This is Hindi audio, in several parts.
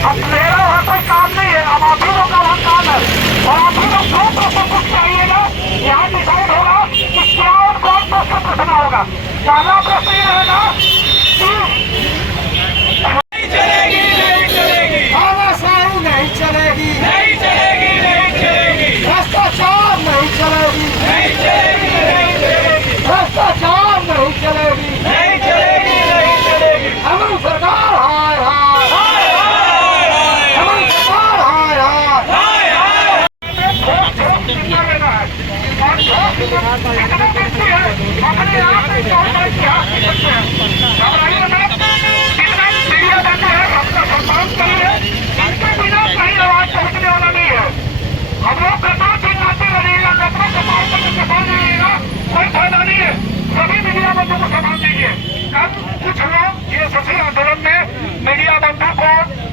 अब मेरा वहाँ कोई काम नहीं है, अब आप ही लोग का वहाँ काम है और आप ही लोग जो प्रश्न पूछ चाहिएगा यहाँ डिसाइड होगा कि क्या और कौन प्रश्न पूछना होगा। पहला प्रश्न ये रहेगा कि तानाशाही नहीं चलेगी, भ्रष्टाचार नहीं चलेगी, भ्रष्टाचार नहीं चलेगी, हमारी सरकार हाय हाय, हमारी सरकार हाय हाय। कितना लेना है और कितना व्यक्ति है अपने आप में इतिहास लिख सकते हैं। घबराइए मत, कितना मीडिया बंद है सबका सम्मान करिए, इनके बिना कहीं आवाज पहुंचने वाला नहीं है। हम लोग कथा चिल्लाते रहिएगा, कपड़ों को मार करके संभाल रहिएगा, कोई फायदा नहीं है। सभी मीडिया बंधु को संभाल दीजिए। कल कुछ लोग ये सभी आंदोलन में मीडिया बंधु को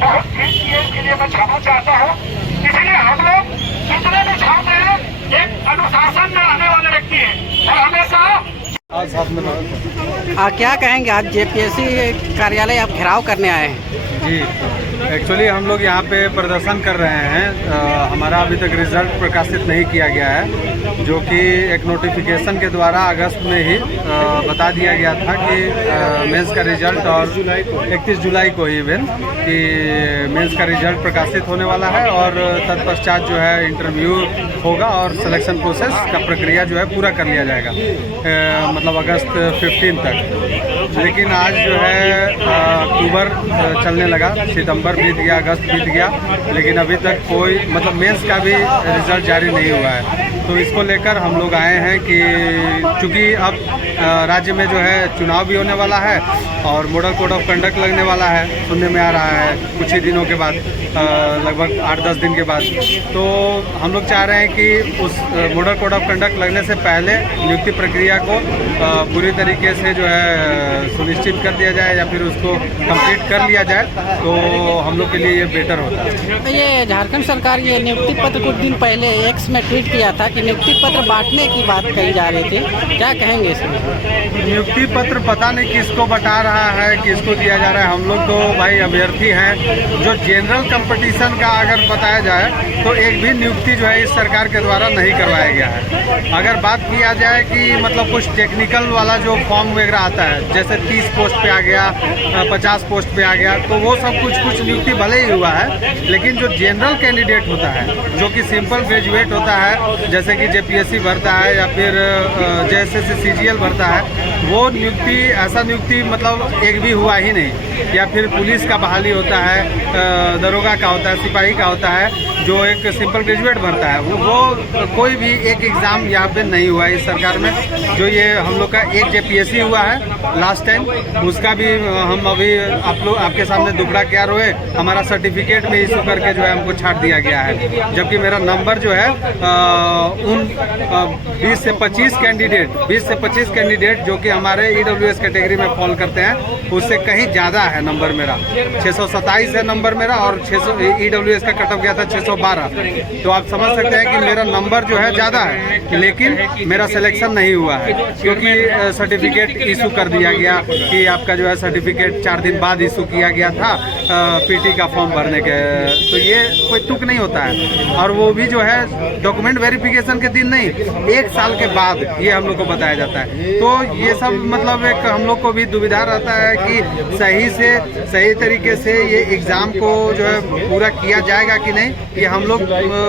बहुत ठीक किए, इसके लिए मैं क्षमा चाहता हूँ। इसलिए हम लोग जितने भी छात्र हैं एक अनुशासन में रहने वाले व्यक्ति हैं और हमेशा क्या कहेंगे, आज जेपीएससी कार्यालय आप घेराव करने आए हैं? जी, एक्चुअली हम लोग यहाँ पे प्रदर्शन कर रहे हैं। हमारा अभी तक रिजल्ट प्रकाशित नहीं किया गया है, जो कि एक नोटिफिकेशन के द्वारा अगस्त में ही बता दिया गया था कि मेंस का रिजल्ट और 31 जुलाई को इवन कि मेंस का रिजल्ट प्रकाशित होने वाला है और तत्पश्चात जो है इंटरव्यू होगा और सिलेक्शन प्रोसेस का प्रक्रिया जो है पूरा कर लिया जाएगा मतलब अगस्त 15 तक। लेकिन आज जो है अक्टूबर चलने लगा, सितंबर बीत गया, अगस्त बीत गया, लेकिन अभी तक कोई मतलब मेंस का भी रिजल्ट जारी नहीं हुआ है। तो इसको लेकर हम लोग आए हैं कि चूँकि अब राज्य में जो है चुनाव भी होने वाला है और मॉडल कोड ऑफ कंडक्ट लगने वाला है, सुनने में आ रहा है कुछ ही दिनों के बाद, लगभग 8-10 दिन के बाद। तो हम लोग चाह रहे हैं कि उस मॉडल कोड ऑफ कंडक्ट लगने से पहले नियुक्ति प्रक्रिया को पूरी तरीके से जो है सुनिश्चित कर दिया जाए या फिर उसको कंप्लीट कर लिया जाए, तो हम लोग के लिए ये बेटर होता है। तो ये झारखंड सरकार ये नियुक्ति पत्र कुछ दिन पहले एक्स में ट्वीट किया था कि नियुक्ति पत्र बांटने की बात कही जा रही थी, क्या कहेंगे इसमें? नियुक्ति पत्र पता नहीं किसको बता रहा है, किसको दिया जा रहा है। हम लोग तो भाई अभ्यर्थी हैं। जो जनरल कंपटीशन का अगर बताया जाए तो एक भी नियुक्ति जो है इस सरकार के द्वारा नहीं करवाया गया है। अगर बात किया जाए कि मतलब कुछ टेक्निकल वाला जो फॉर्म वगैरह आता है, जैसे 30 पोस्ट पे आ गया, 50 पोस्ट पे आ गया, तो वो सब कुछ नियुक्ति भले ही हुआ है, लेकिन जो जनरल कैंडिडेट होता है, जो कि सिंपल ग्रेजुएट होता है, जैसे कि जेपीएससी भरता है या फिर जेएसएससी सीजीएल भरता है, वो नियुक्ति ऐसा नियुक्ति मतलब एक भी हुआ ही नहीं। या फिर पुलिस का बहाली होता है, दरोगा का होता है, सिपाही का होता है, जो एक सिंपल ग्रेजुएट भरता है, वो कोई भी एक एग्ज़ाम यहाँ पे नहीं हुआ है इस सरकार में। जो ये हम लोग का एक जेपीएससी हुआ है लास्ट टाइम, उसका भी हम अभी आपके सामने दुबड़ा क्या रोए, हमारा सर्टिफिकेट में इशू करके जो है हमको छाट दिया गया है। जबकि मेरा नंबर जो है उन 20 से 25 कैंडिडेट जो कि हमारे ईडब्ल्यूएस कैटेगरी में फॉल करते हैं, उससे कहीं ज़्यादा है नंबर मेरा। 627 है नंबर मेरा और 600 ईडब्ल्यूएस का कट ऑफ गया था 612। तो आप समझ सकते हैं कि मेरा नंबर जो है ज़्यादा है, लेकिन मेरा सिलेक्शन नहीं हुआ है क्योंकि सर्टिफिकेट इशू कर दिया गया कि आपका जो है सर्टिफिकेट 4 दिन बाद इशू किया गया था पीटी का फॉर्म भरने के। तो ये कोई तुक नहीं होता है, और वो भी जो है डॉक्यूमेंट वेरिफिकेशन के दिन नहीं, 1 साल के बाद ये हम लोग को बताया जाता है। तो ये सब मतलब एक हम लोग को भी दुविधा रहता है कि सही तरीके से ये एग्ज़ाम को जो है पूरा किया जाएगा कि नहीं, ये हम लोग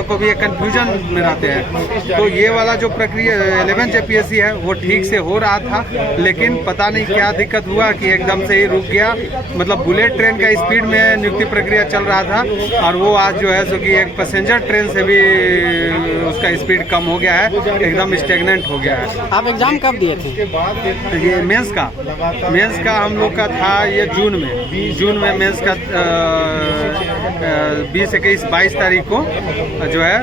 को भी एक कन्फ्यूजन में रहते हैं। तो ये वाला जो प्रक्रिया 11 जेपीएससी है वो ठीक से हो रहा था, लेकिन पता नहीं क्या दिक्कत हुआ कि एकदम से ही रुक गया। मतलब बुलेट ट्रेन का स्पीड में नियुक्ति प्रक्रिया चल रहा था और वो आज जो है सो कि एक पैसेंजर ट्रेन से भी उसका स्पीड कम हो गया है, एकदम स्टेगनेंट हो गया है। आप एग्ज़ाम कब दिए थे? ये मेंस का हम लोग का था ये जून में मेंस का 20, 21, 22 तारीख तारीख को जो है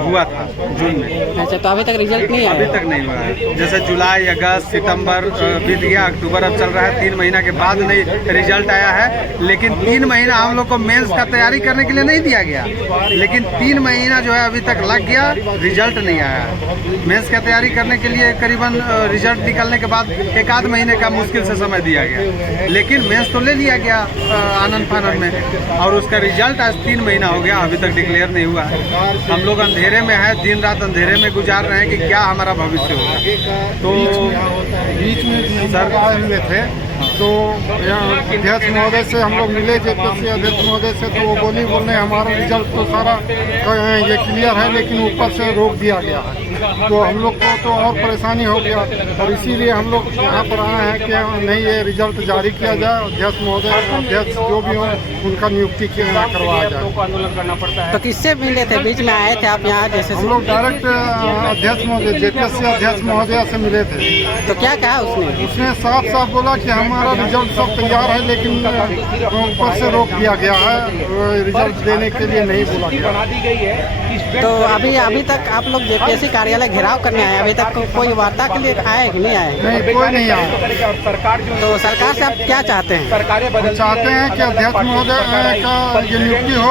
हुआ था जून में। अच्छा, तो अभी तक रिजल्ट नहीं अभी आया? तक नहीं हुआ है। जैसे जुलाई, अगस्त, सितंबर बीत गया, अक्टूबर अब चल रहा है, 3 महीना के बाद नहीं रिजल्ट आया है। लेकिन 3 महीना हम लोग को मेंस का तैयारी करने के लिए नहीं दिया गया, लेकिन 3 महीना जो है अभी तक लग गया, रिजल्ट नहीं आया है। मेंस का तैयारी करने के लिए करीबन रिजल्ट निकलने के बाद 1 आध महीने का मुश्किल से समय दिया गया, लेकिन मेंस तो ले लिया गया आनंद फानंद में, और उसका रिजल्ट आज 3 महीना हो गया, अभी तक डिक्लेयर नहीं हुआ है। हम लोग अंधेरे में है, दिन रात अंधेरे में गुजार रहे हैं कि क्या हमारा भविष्य होगा। तो बीच में सर आए हुए थे, तो अध्यक्ष महोदय से हम लोग मिले, जेपीएससी अध्यक्ष महोदय से, तो वो बोले हमारा रिजल्ट तो सारा ये क्लियर है, लेकिन ऊपर से रोक दिया गया है। तो हम लोग को तो और परेशानी हो गया, और इसीलिए हम लोग यहाँ पर आए हैं कि नहीं, ये रिजल्ट जारी किया जाए, अध्यक्ष महोदय, अध्यक्ष जो भी हो उनका नियुक्ति करवाया जाए। तो किससे मिले थे? बीच में आए थे आप यहाँ? जैसे हम लोग डायरेक्ट अध्यक्ष महोदय, जेपीएससी अध्यक्ष महोदय से मिले थे। तो क्या कहा उसने? उसने साफ साफ बोला कि हमारा रिजल्ट सब तैयार है, लेकिन ऊपर से रोक दिया गया है, रिजल्ट देने के लिए नहीं बोला गया। तो अभी तक आप लोग जेपीएससी कार्यालय घेराव करने आए, अभी तक कोई वार्ता के लिए आए कि नहीं आए? नहीं, कोई नहीं आया। तो सरकार से आप क्या चाहते हैं? हम चाहते हैं कि अध्यक्ष महोदय का ये नियुक्ति हो,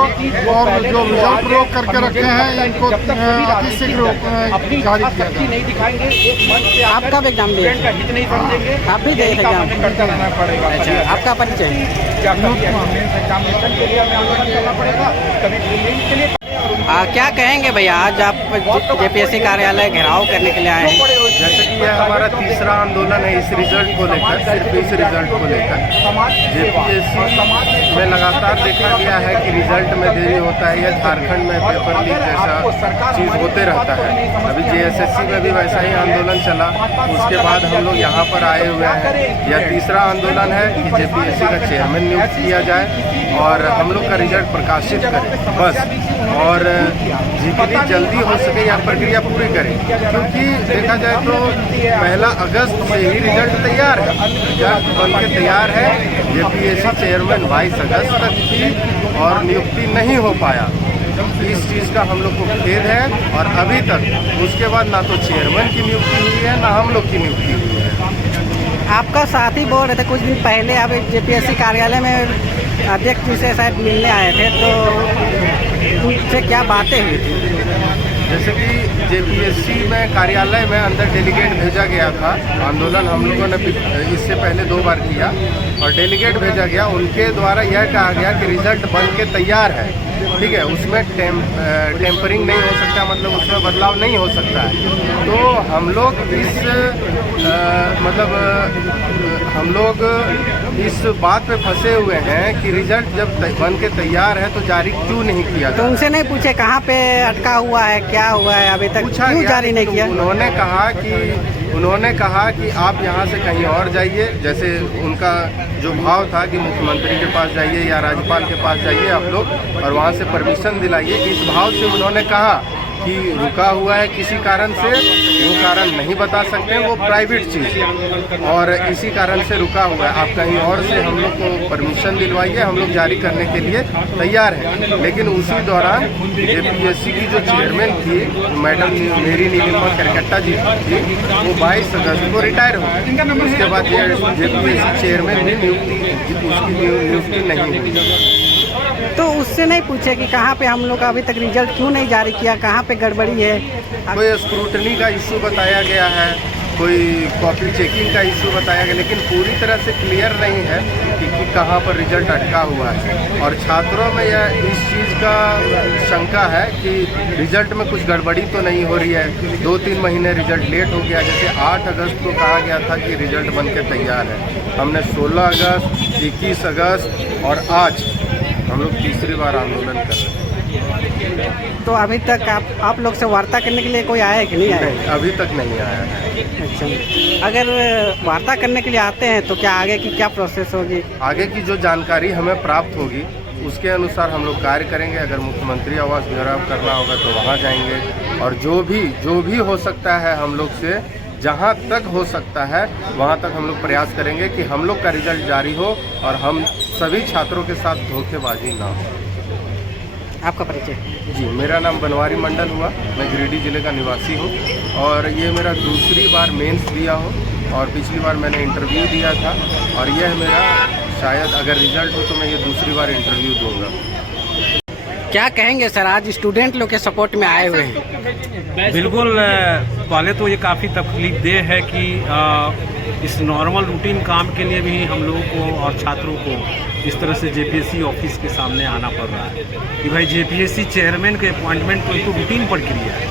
और जो रिजल्ट रोक करके रखे हैं इनको अतिशीघ्र जारी किया जाए। आप कब एग्जाम दिए? आप भी दिए एग्जाम? अच्छा, आपका परिचय? क्या कहेंगे भैया, आज आप जेपीएससी कार्यालय घेराव करने के लिए आए हैं? जैसे कि यह हमारा तीसरा आंदोलन है इस रिजल्ट को लेकर, सिर्फ इस रिजल्ट को लेकर। जेपीएससी में लगातार देखा गया है कि रिजल्ट में देरी होता है, या झारखंड में पेपर लीक जैसा चीज़ होते रहता है। अभी जेएसएससी में भी वैसा ही आंदोलन चला, उसके बाद हम लोग यहाँ पर आए हुए हैं। यह तीसरा आंदोलन है कि जेपीएससी का चेयरमैन नियुक्त किया जाए और हम लोग का रिजल्ट प्रकाशित करें बस, और जितनी जल्दी हो सके यह प्रक्रिया पूरी करें, क्योंकि देखा जाए तो 1 अगस्त से ही रिजल्ट तैयार है, रिजल्ट बन के तैयार है। जेपीएससी चेयरमैन 22 अगस्त तक थी और नियुक्ति नहीं हो पाया। इस चीज़ का हम लोग को खेद है, और अभी तक उसके बाद ना तो चेयरमैन की नियुक्ति हुई है, ना हम लोग की नियुक्ति हुई है। आपका साथी बोल रहे थे कुछ दिन पहले आप जेपीएससी कार्यालय में अध्यक्ष जी से शायद मिलने आए थे, तो उनसे क्या बातें हुई थी? जैसे कि जेपीएससी में कार्यालय में अंदर डेलीगेट भेजा गया था। आंदोलन हम लोगों ने इससे पहले 2 बार किया, और डेलीगेट भेजा गया, उनके द्वारा यह कहा गया कि रिजल्ट बन के तैयार है, ठीक है, उसमें टेम्परिंग नहीं हो सकता, मतलब उसमें बदलाव नहीं हो सकता है। तो हम लोग हम लोग इस बात पे फंसे हुए हैं कि रिजल्ट जब बन के तैयार है तो जारी क्यों नहीं किया तो जाए। उनसे नहीं पूछे कहाँ पे अटका हुआ है, क्या हुआ है, अभी तक क्यों जारी नहीं किया? उन्होंने कहा कि आप यहाँ से कहीं और जाइए, जैसे उनका जो भाव था कि मुख्यमंत्री के पास जाइए या राज्यपाल के पास जाइए आप लोग, और वहाँ से परमिशन दिलाइए। इस भाव से उन्होंने कहा कि रुका हुआ है किसी कारण से, वो कारण नहीं बता सकते, वो प्राइवेट चीज़ है, और इसी कारण से रुका हुआ है। आप कहीं और से हम लोग को परमिशन दिलवाइए, हम लोग जारी करने के लिए तैयार हैं। लेकिन उसी दौरान जेपीएससी की जो चेयरमैन थी मैडम मेरी नीलिमा करकट्टा जी थी, वो 22 अगस्त को रिटायर हो गई। उसके बाद जेपीएससी चेयरमैन भी नियुक्ति नहीं हुई। तो उससे नहीं पूछे कि कहाँ पे हम लोग अभी तक रिजल्ट क्यों नहीं जारी किया, कहाँ पे गड़बड़ी है? कोई स्क्रूटनी का इशू बताया गया है, कोई कॉपी चेकिंग का इशू बताया गया, लेकिन पूरी तरह से क्लियर नहीं है कि कहाँ पर रिजल्ट अटका हुआ है। और छात्रों में यह इस चीज़ का शंका है कि रिजल्ट में कुछ गड़बड़ी तो नहीं हो रही है। 2-3 महीने रिजल्ट लेट हो गया, जैसे 8 अगस्त को कहा गया था कि रिजल्ट बन के तैयार है। हमने 16 अगस्त, 21 अगस्त और आज हम लोग तीसरी बार आंदोलन कर रहे हैं। तो अभी तक आप लोग से वार्ता करने के लिए कोई आया है कि नहीं आया? नहीं, अभी तक नहीं आया है। अच्छा, अगर वार्ता करने के लिए आते हैं तो क्या आगे की क्या प्रोसेस होगी? आगे की जो जानकारी हमें प्राप्त होगी उसके अनुसार हम लोग कार्य करेंगे। अगर मुख्यमंत्री आवास घेराव करना होगा तो वहाँ जाएंगे, और जो भी हो सकता है हम लोग से, जहाँ तक हो सकता है वहाँ तक हम लोग प्रयास करेंगे कि हम लोग का रिजल्ट जारी हो और हम सभी छात्रों के साथ धोखेबाजी ना हो। आपका परिचय? जी, मेरा नाम बनवारी मंडल हुआ, मैं गिरिडीह जिले का निवासी हूँ और ये मेरा दूसरी बार मेंस दिया हो और पिछली बार मैंने इंटरव्यू दिया था और यह मेरा शायद अगर रिजल्ट हो तो मैं ये दूसरी बार इंटरव्यू दूंगा। क्या कहेंगे सर, आज स्टूडेंट लोग के सपोर्ट में आए हुए हैं? बिल्कुल, पहले तो ये काफ़ी तकलीफदेह है कि इस नॉर्मल रूटीन काम के लिए भी हम लोगों को और छात्रों को इस तरह से जेपीएससी ऑफिस के सामने आना पड़ रहा है कि भाई जेपीएससी चेयरमैन के अपॉइंटमेंट कोई तो रूटीन प्रक्रिया है,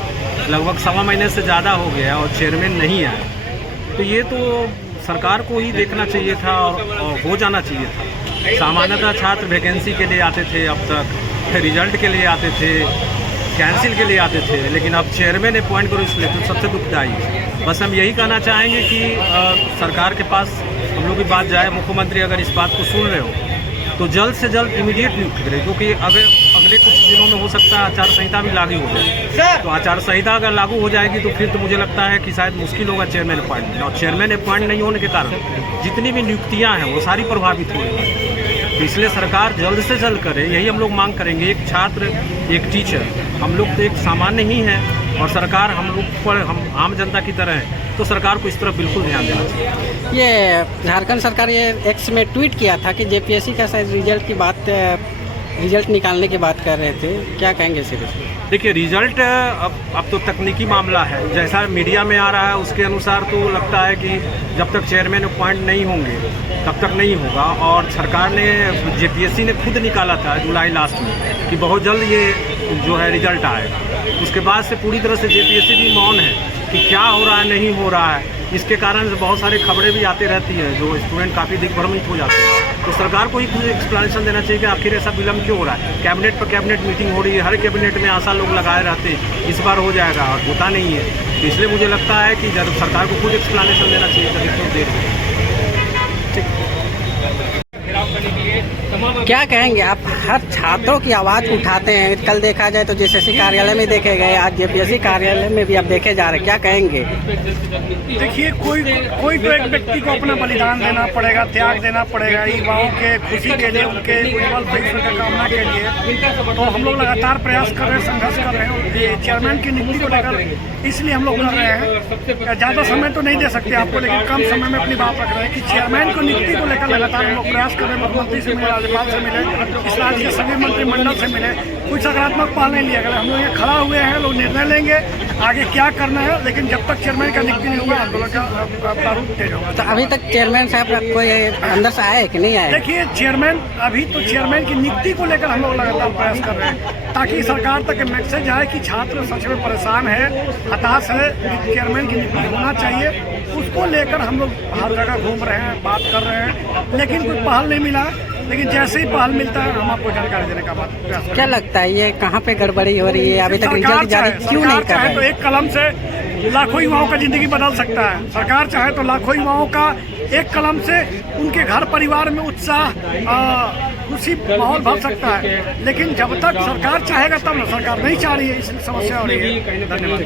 लगभग 1.25 महीने से ज़्यादा हो गया और चेयरमैन नहीं आया। तो ये तो सरकार को ही देखना चाहिए था और हो जाना चाहिए था। सामान्यतः छात्र वैकेंसी के लिए आते थे, अब तक रिजल्ट के लिए आते थे, कैंसिल के लिए आते थे, लेकिन अब चेयरमैन अपॉइंट करो इसलिए तो सबसे दुखदायी है। बस हम यही कहना चाहेंगे कि सरकार के पास हम लोग की बात जाए, मुख्यमंत्री अगर इस बात को सुन रहे हो तो जल्द से जल्द इमीडिएट नियुक्त करें, क्योंकि अगर अगले कुछ दिनों में हो सकता है आचार संहिता भी लागू हो जाए। तो आचार संहिता अगर लागू हो जाएगी तो फिर तो मुझे लगता है कि शायद मुश्किल होगा चेयरमैन अपॉइंटमेंट, और चेयरमैन अपॉइंट नहीं होने के कारण जितनी भी नियुक्तियाँ हैं वो सारी प्रभावित हो रही हैं। तो इसलिए सरकार जल्द से जल्द करे, यही हम लोग मांग करेंगे। एक छात्र, एक टीचर, हम लोग तो एक सामान्य ही हैं और सरकार हम लोग पर, हम आम जनता की तरह हैं, तो सरकार को इस तरफ बिल्कुल ध्यान देना चाहिए। ये झारखंड सरकार ये एक्स में ट्वीट किया था कि जेपीएससी का शायद रिजल्ट निकालने की बात कर रहे थे, क्या कहेंगे सिर्फ? देखिए, रिजल्ट अब तो तकनीकी मामला है, जैसा मीडिया में आ रहा है उसके अनुसार तो लगता है कि जब तक चेयरमैन अपॉइंट नहीं होंगे तब तक नहीं होगा। और सरकार ने, जेपीएससी ने खुद निकाला था जुलाई लास्ट में कि बहुत जल्द ये जो है रिजल्ट आएगा। उसके बाद से पूरी तरह से जेपीएससी भी मौन है कि क्या हो रहा है, नहीं हो रहा है। इसके कारण बहुत सारे खबरें भी आती रहती है जो स्टूडेंट काफ़ी दिग्भ्रमित हो जाते हैं। तो सरकार को ही कुछ एक्सप्लेनेशन देना चाहिए कि आखिर ऐसा विलम्ब क्यों हो रहा है। कैबिनेट पर कैबिनेट मीटिंग हो रही है, हर कैबिनेट में आशा लोग लगाए रहते हैं इस बार हो जाएगा और होता नहीं है। तो इसलिए मुझे लगता है कि जब सरकार को खुद एक्सप्लेनेशन देना चाहिए जब इतना देर। क्या कहेंगे आप, हर छात्रों की आवाज़ उठाते हैं, कल देखा जाए तो जेएसएससी कार्यालय में देखे गए, आज जेपीएससी कार्यालय में भी आप देखे जा रहे हैं, क्या कहेंगे? देखिए, कोई तो एक व्यक्ति को अपना बलिदान देना पड़ेगा, त्याग देना पड़ेगा युवाओं के खुशी के लिए, उनके उज्जवल भविष्य की कामना के लिए। तो हम लोग लगातार प्रयास कर रहे हैं, संघर्ष कर रहे हैं। चेयरमैन की नियुक्ति को लेकर इसलिए हम लोग कर रहे हैं, ज़्यादा समय तो नहीं दे सकते आपको, लेकिन कम समय में अपनी बात रख रहे हैं कि चेयरमैन को नियुक्ति को लेकर लगातार हम लोग प्रयास कर रहे हैं। मुख्यमंत्री से मिले, राज्यपाल से मिले, इस राज्य के सभी मंत्रिमंडल से मिले, कुछ सकारात्मक पहल नहीं लिया गया। हम लोग ये खड़ा हुए हैं, लोग निर्णय लेंगे आगे क्या करना है, लेकिन जब तक चेयरमैन का नियुक्ति नहीं होगा आंदोलन का प्रारूप तेज होगा। तो अभी तक चेयरमैन साहब कोई अंदर से आए कि नहीं आए? देखिए, चेयरमैन चेयरमैन की नियुक्ति को लेकर हम लोग लगातार प्रयास कर रहे हैं ताकि सरकार तक मैसेज आए कि छात्र सच में परेशान है, हताश है, चेयरमैन की नियुक्ति होना चाहिए। उसको लेकर हम लोग हर जगह घूम रहे हैं, बात कर रहे हैं, लेकिन कोई पहल नहीं मिला। लेकिन जैसे ही पहल मिलता है हम आपको जानकारी देने का बात प्रयास करेंगे। क्या लगता है ये कहाँ पे गड़बड़ी हो रही है, अभी तक रिजल्ट जारी क्यों नहीं कर रहे? तो एक कलम से लाखों युवाओं का जिंदगी बदल सकता है। सरकार चाहे तो लाखों युवाओं का एक कलम से उनके घर परिवार में उत्साह, खुशी माहौल भर सकता है। लेकिन जब तक सरकार चाहेगा तब ना, सरकार नहीं चाह रही है, इसलिए समस्या हो रही है। धन्यवाद।